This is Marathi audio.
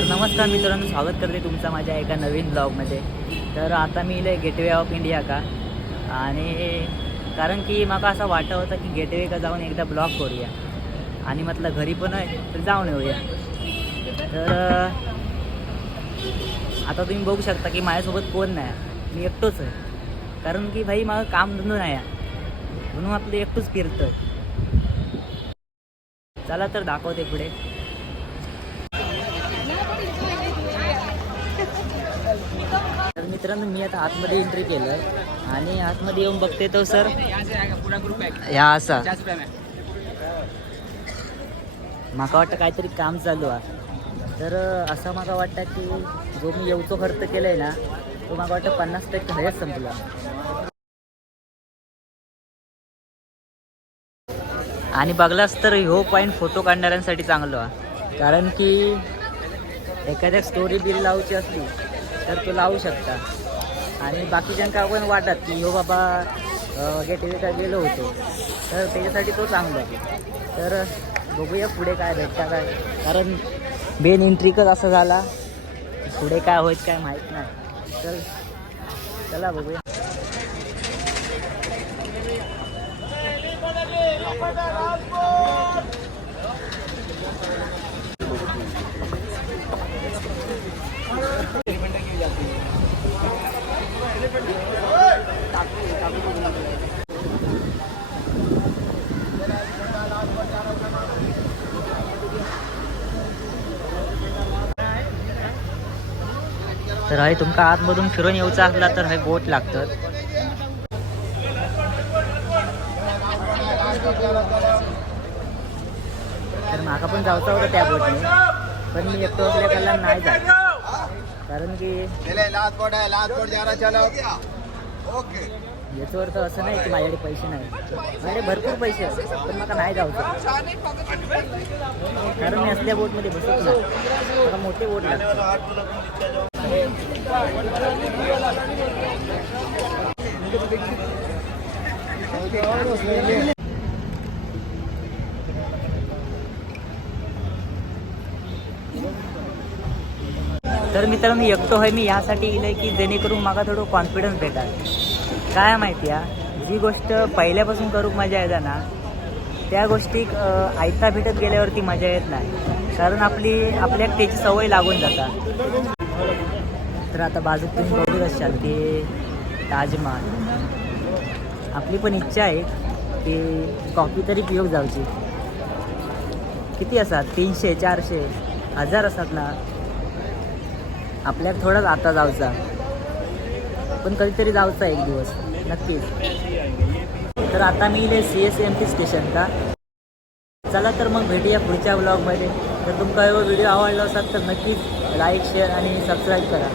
तर नमस्कार मित्रांनो स्वागत करते तुमचा माझ्या एका नवीन ब्लॉगमध्ये तर आता मी इले गेटवे ऑफ इंडिया का? आणि कारण की मला असं वाटत होतं की गेटवे का जाऊन एकदा ब्लॉग करूया. आणि म्हटलं घरी पण आहे तर जाऊन येऊया. तर आता तुम्ही बघू शकता की माझ्यासोबत कोण नाही. मी एकटोच आहे. कारण की भाई माझं काम धंदो नाही आहे. म्हणून आपलं एकटोच फिरतं चला तर दाखवते पुढे. मित्रांनो मी आता आतमध्ये एंट्री केलं आणि आतमध्ये येऊन बघते तो सर ह्या असा माका वाटतं काहीतरी काम चालू आहे. तर असं मला वाटतं की जो मी येऊचो खर्च केलाय ना तो मला वाटतं पन्नास टक्के हयच संपला. आणि बघलास तर ह्यो पॉईंट फोटो काढणाऱ्यांसाठी चांगलो आहे. कारण की एखाद्या स्टोरी बिल लावची असली तर तो लावू शकता आणि बाकीच्यांका पण वाटत की हो बाबा गेट का गेलो होतो तर त्याच्यासाठी तो चांगला आहे तर बघूया पुढे काय भेटता काय कारण बेन एंट्रिकच असं झाला पुढे काय होईल काय माहीत नाही तर चला बघूया तर हय तुमका आतमधून फिरून येऊचा असला तर हय बोट लागतं. तर माका पण जाऊचा होता त्या बोटने पण मी एकटो असल्या कारण नाही जात. कारण की है याच्यावर तर असं नाही की माझ्याकडे पैसे नाही. माझ्याकडे भरपूर पैसे आहेत पण मला नाही जायचं कारण मी असल्या बोटमध्ये बसत नाही. मला मोठे बोट लागतात. तर मित्रांनो एकटो आहे मी यासाठी इलंय की जेणेकरून मला थोडं कॉन्फिडन्स भेटाल. काय माहिती आहे जी गोष्ट पहिल्यापासून करूक मजा येते ना त्या गोष्टी ऐकता भेटत गेल्यावरती मजा येत नाही. कारण आपली आपल्या त्याची सवय लागून जातात तर आता बाजूत तुम्ही बघू असाल की ताजमहाल. आपली पण इच्छा आहे की कॉफी तरी पिऊक जाऊची. किती असतात? तीनशे चारशे हजार असतात ना? आपल्याला थोडाच आता जाऊचा. पण कधीतरी जाऊचा एक दिवस. नक्कीच. तर आता मी इले C S M T station का? चला तर मग भेटूया पुढच्या ब्लॉगमध्ये जर तुमचा व्हिडिओ आवडला असाल तर नक्कीच लाईक शेअर आणि सबस्क्राईब करा.